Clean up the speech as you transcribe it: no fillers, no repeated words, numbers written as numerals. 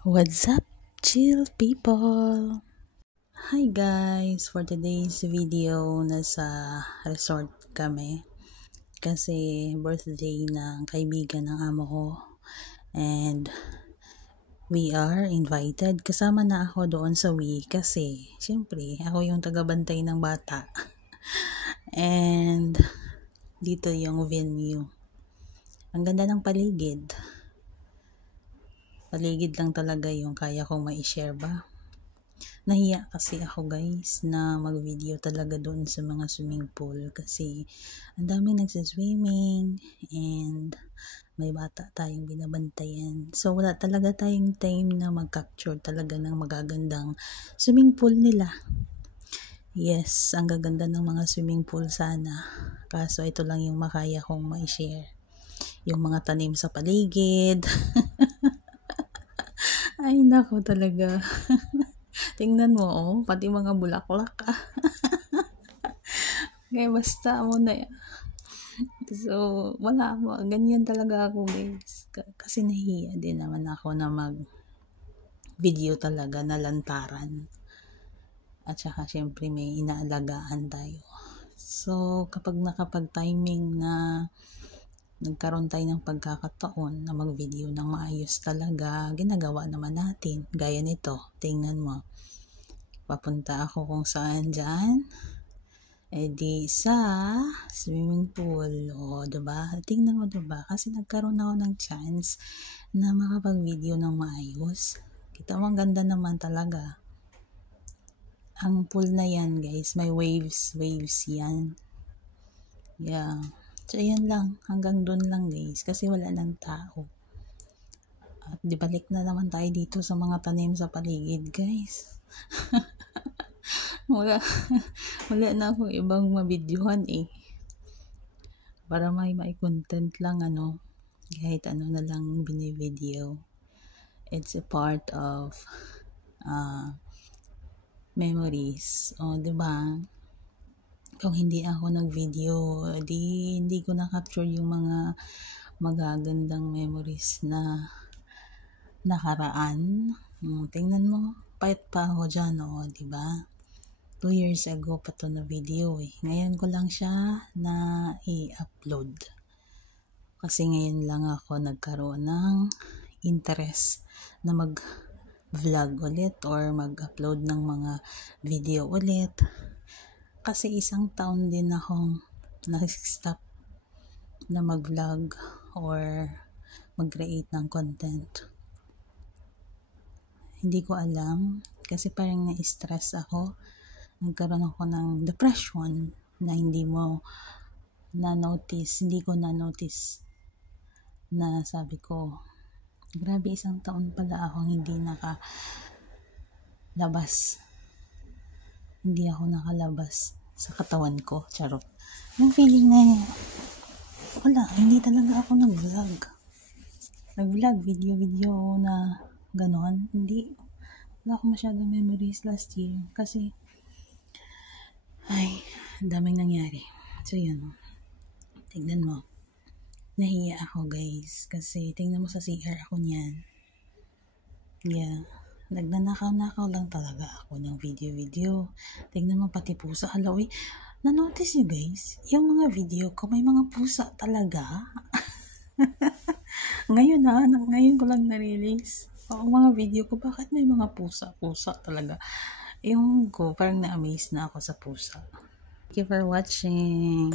What's up, chill people? Hi guys! For today's video, nasa resort kami kasi birthday ng kaibigan ng amo ko and we are invited. Kasama na ako doon sa kasi syempre ako yung tagabantay ng bata and dito yung venue. Ang ganda ng paligid lang talaga yung kaya kong ma-share ba. Nahiya kasi ako guys na mag-video talaga doon sa mga swimming pool kasi ang daming nagsiswimming and may bata tayong binabantayan. So wala talaga tayong time na mag-capture talaga ng magagandang swimming pool nila. Yes, ang gaganda ng mga swimming pool sana. Kaso ito lang yung makaya kong ma-share. Yung mga tanim sa paligid. Ay nako talaga. Tingnan mo, oh, pati mga bulaklak. Kaya basta mo na yan. So, wala mo. Ganyan talaga ako, guys. Kasi nahiya din naman ako na mag-video talaga na lantaran. At saka, syempre, may inaalagaan tayo. So, kapag nakapag-timing na nagkaroon tayo ng pagkakataon na mag-video ng maayos talaga, ginagawa naman natin. Gaya nito, tingnan mo. Papunta ako kung saan dyan. Di sa swimming pool. O, diba? Tingnan mo, diba? Kasi nagkaroon ako ng chance na makapag-video ng maayos. Kita mo, ang ganda naman talaga. Ang pool na yan, guys, may waves yan. Yeah. So, ayan lang. Hanggang doon lang, guys. Kasi wala ng tao. At di balik na naman tayo dito sa mga tanim sa paligid, guys. wala na akong ibang mabidyohan para may content lang kahit ano na lang binivideo. It's a part of memories. O diba, kung hindi ako nag-video, hindi ko na-capture yung mga magagandang memories na nakaraan. Tingnan mo, payat pa ako dyan, diba? 2 years ago pa to na video Ngayon ko lang siya na i-upload. Kasi ngayon lang ako nagkaroon ng interest na mag-vlog ulit or mag-upload ng mga video ulit. Kasi 1 taon din akong nag-stop na mag-vlog or mag-create ng content. Hindi ko alam kasi parang na-stress ako. Nagkaroon ako ng depression na hindi ko na-notice na sabi ko, grabe 1 taon pala akong hindi nakalabas. Hindi ako nakalabas sa katawan ko. Charot. Yung feeling na wala, hindi talaga ako nag-vlog, video na ganon. Wala ako masyadong memories last year kasi daming nangyari. So yun, tignan mo, nahiya ako guys kasi tingnan mo sa CR ako niyan. Yeah, nagnanakaw lang talaga ako ng video. Tingnan mo pati pusa. Na-notice nyo guys, yung mga video ko may mga pusa talaga. Ngayon ko lang na-release. Mga video ko, bakit may mga pusa talaga? Yung ko, parang na-amaze na ako sa pusa. Thank you for watching.